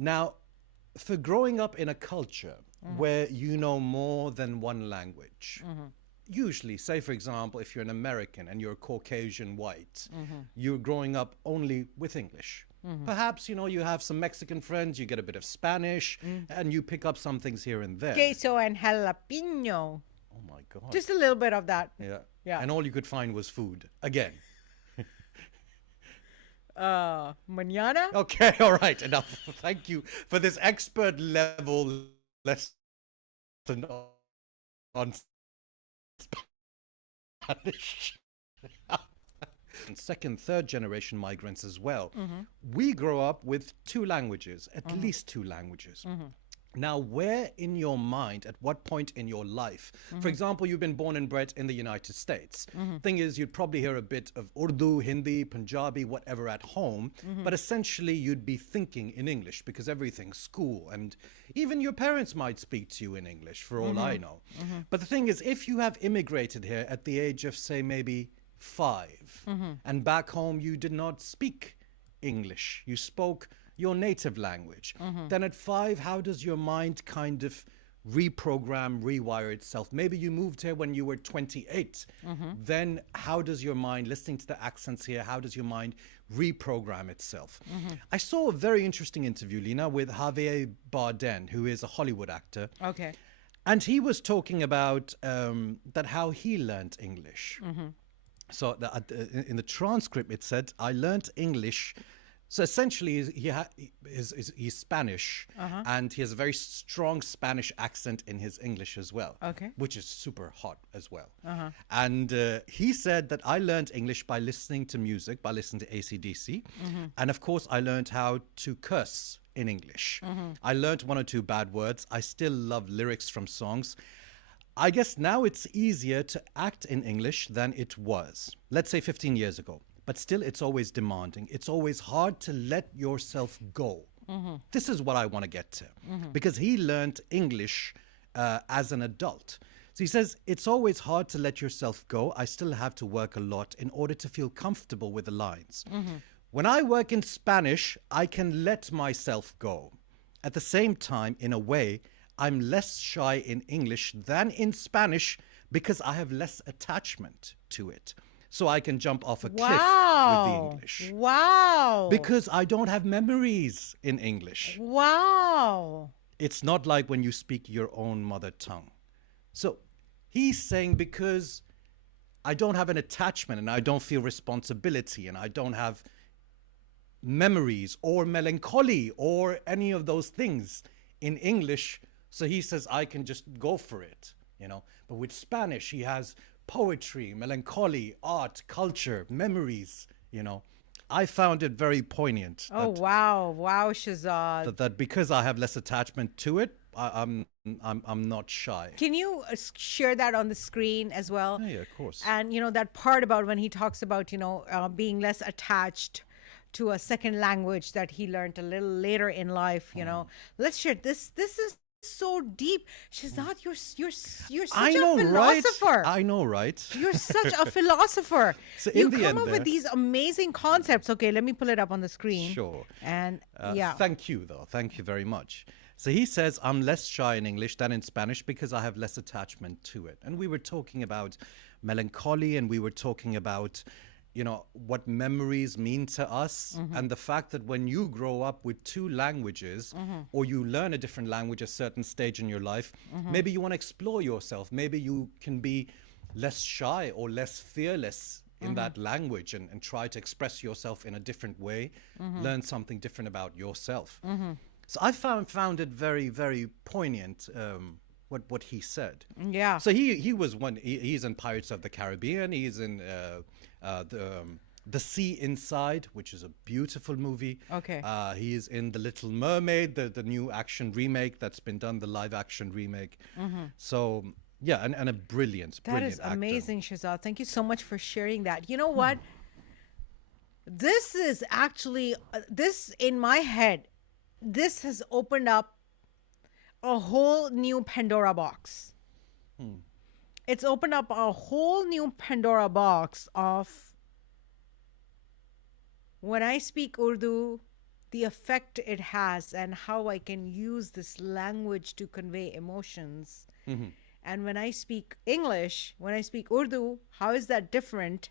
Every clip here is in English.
Now, for growing up in a culture where you know more than one language, usually, say for example, if you're an American and you're Caucasian white, you're growing up only with English. Perhaps, you know, you have some Mexican friends, you get a bit of Spanish, and you pick up some things here and there. Queso and jalapeno. Oh my God. Just a little bit of that. Yeah. Yeah. And all you could find was food. Again. Mañana? Okay, all right, enough. Thank you for this expert level lesson on Spanish. And second, third generation migrants as well. We grow up with two languages, at least two languages. Now, where in your mind, at what point in your life, for example, you've been born and bred in the United States. Thing is, you'd probably hear a bit of Urdu, Hindi, Punjabi, whatever at home, but essentially you'd be thinking in English because everything's school, and even your parents might speak to you in English, for all I know. But the thing is, if you have immigrated here at the age of, say, maybe 5, and back home you did not speak English, you spoke your native language, then at 5, how does your mind kind of reprogram, rewire itself? Maybe you moved here when you were 28. Then how does your mind, listening to the accents here, how does your mind reprogram itself? I saw a very interesting interview, Leena, with Javier Bardem, who is a Hollywood actor. Okay. And he was talking about that how he learned English. So in the transcript it said, I learned English. So essentially, he's Spanish, and he has a very strong Spanish accent in his English as well, which is super hot as well. And he said that I learned English by listening to music, by listening to AC/DC. And of course, I learned how to curse in English. I learned 1 or 2 bad words. I still love lyrics from songs. I guess now it's easier to act in English than it was, let's say 15 years ago. But still, it's always demanding. It's always hard to let yourself go. This is what I want to get to. Because he learned English as an adult. So he says, it's always hard to let yourself go. I still have to work a lot in order to feel comfortable with the lines. When I work in Spanish, I can let myself go. At the same time, in a way, I'm less shy in English than in Spanish because I have less attachment to it. So I can jump off a cliff with the English. Wow. Because I don't have memories in English. Wow. It's not like when you speak your own mother tongue. So he's saying because I don't have an attachment and I don't feel responsibility and I don't have memories or melancholy or any of those things in English. So he says I can just go for it, you know. But with Spanish, he has poetry, melancholy, art, culture, memories, you know. I found it very poignant. Oh, wow. Wow, Shehzad. That because I have less attachment to it, I'm not shy. Can you share that on the screen as well? Yeah, of course. And, you know, that part about when he talks about, you know, being less attached to a second language that he learned a little later in life, you know. Let's share this. This is so deep. Shehzad, you're such a philosopher. Right? I know, right? You're such a philosopher. So you come up with these amazing concepts. Okay, let me pull it up on the screen. Sure. And yeah. Thank you, though. Thank you very much. So he says, I'm less shy in English than in Spanish because I have less attachment to it. And we were talking about melancholy and we were talking about, you know, what memories mean to us and the fact that when you grow up with 2 languages or you learn a different language at a certain stage in your life, maybe you want to explore yourself. Maybe you can be less shy or less fearless in that language and try to express yourself in a different way, learn something different about yourself. So I found it very, very poignant what he said. Yeah. So he's in Pirates of the Caribbean. He's in The Sea Inside, which is a beautiful movie. Okay. He is in The Little Mermaid, the new action remake that's been done, the live action remake. So yeah, and a brilliant actor. That is amazing, Shehzad. Thank you so much for sharing that. You know what? This is actually, this in my head, this has opened up a whole new Pandora box. It's opened up a whole new Pandora box of when I speak Urdu, the effect it has and how I can use this language to convey emotions. And when I speak English, when I speak Urdu, how is that different?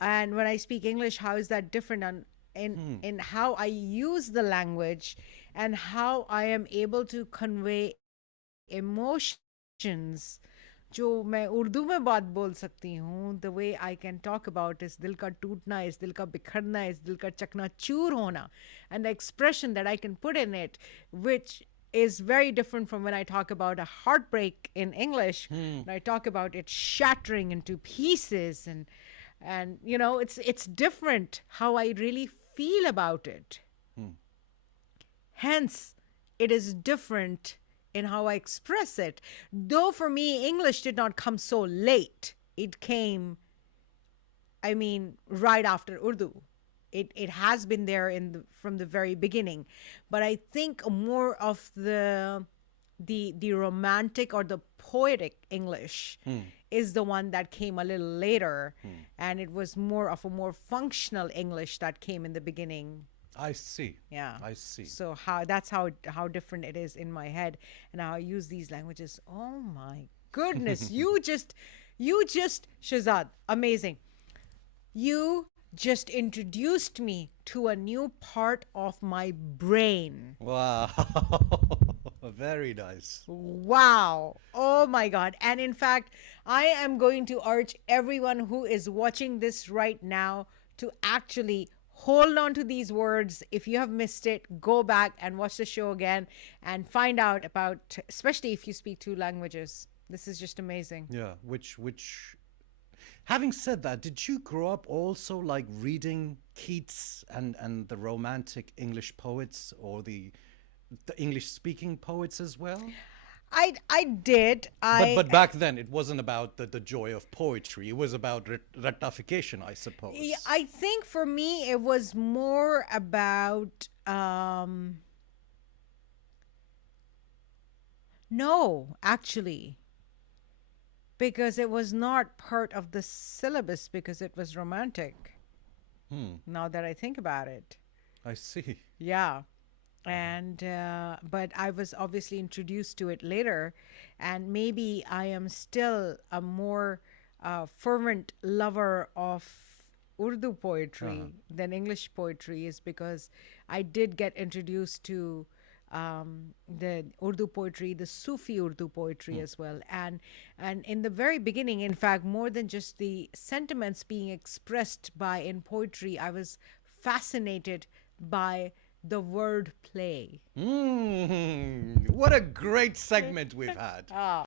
And when I speak English, how is that different in how I use the language and how I am able to convey emotions जो मैं उर्दू में बात बोल सकती हूँ, the way I can talk about is दिल का टूटना, is दिल का बिखरना, is दिल का चकनाचूर होना, and the expression that I can put in it, which is very different from when I talk about a heartbreak in English. When I talk about it shattering into pieces, and you know, it's different how I really feel about it. Hence, it is different in how I express it. Though for me, English did not come so late. It came, I mean, right after Urdu. It has been there from the very beginning. But I think more of the romantic or the poetic English is the one that came a little later. And it was more of a more functional English that came in the beginning. I see. Yeah. I see. So that's how different it is in my head and how I use these languages. Oh my goodness. you just Shehzad, amazing. You just introduced me to a new part of my brain. Wow. Very nice. Wow. Oh my God. And in fact, I am going to urge everyone who is watching this right now to actually hold on to these words. If you have missed it, go back and watch the show again and find out about, especially if you speak two languages. This is just amazing. Yeah, which having said that, did you grow up also like reading Keats and the romantic English poets or the English speaking poets as well? I did. But back then it wasn't about the joy of poetry. It was about rectification, I suppose. Yeah, I think for me it was more about no, actually, because it was not part of the syllabus because it was romantic. Now that I think about it. I see. Yeah. And but I was obviously introduced to it later, and maybe I am still a more fervent lover of Urdu poetry than English poetry, is because I did get introduced to the Urdu poetry, the Sufi Urdu poetry as well, and in the very beginning, in fact, more than just the sentiments being expressed by in poetry, I was fascinated by the word play. What a great segment we've had.